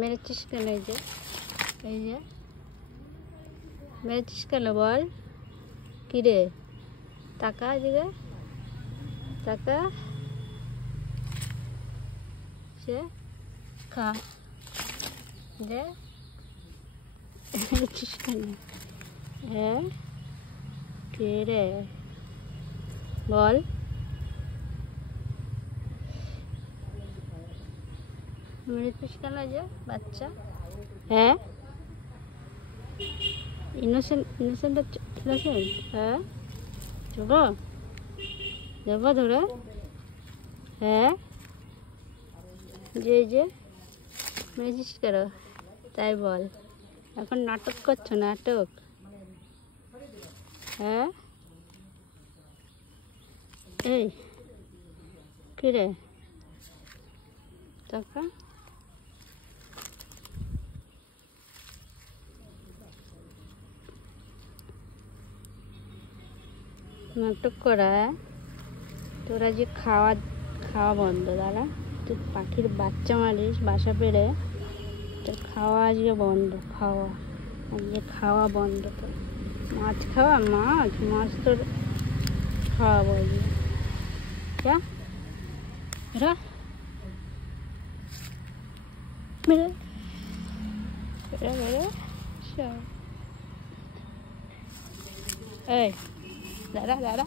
মেরেছিস কেন? এই যে মেরেছিস কেন বল? কি রে, টাকা এদিকে টাকা, সে খা যে মেরেছিস কেন? হ্যাঁ কে রে বল? মেরেছিস কেন যে বাচ্চা? হ্যাঁ ইনোসেন্ট হ্যাঁ দেবো ধরে। হ্যাঁ যে মেরেছিস কেন তাই বল? এখন নাটক করছো, নাটক? হ্যাঁ এই কি রে টাকা? নাটক করা? তোরা যে খাওয়া বন্ধ, দাঁড়া। তুই পাখির বাচ্চা মারিস বাসা পেড়ে, তোর খাওয়া আজকে বন্ধ। আজকে খাওয়া বন্ধ। তোর মাছ খাওয়া, মাছ তোর খাওয়াবো আজকে। যা মেরে এই দাঁড়া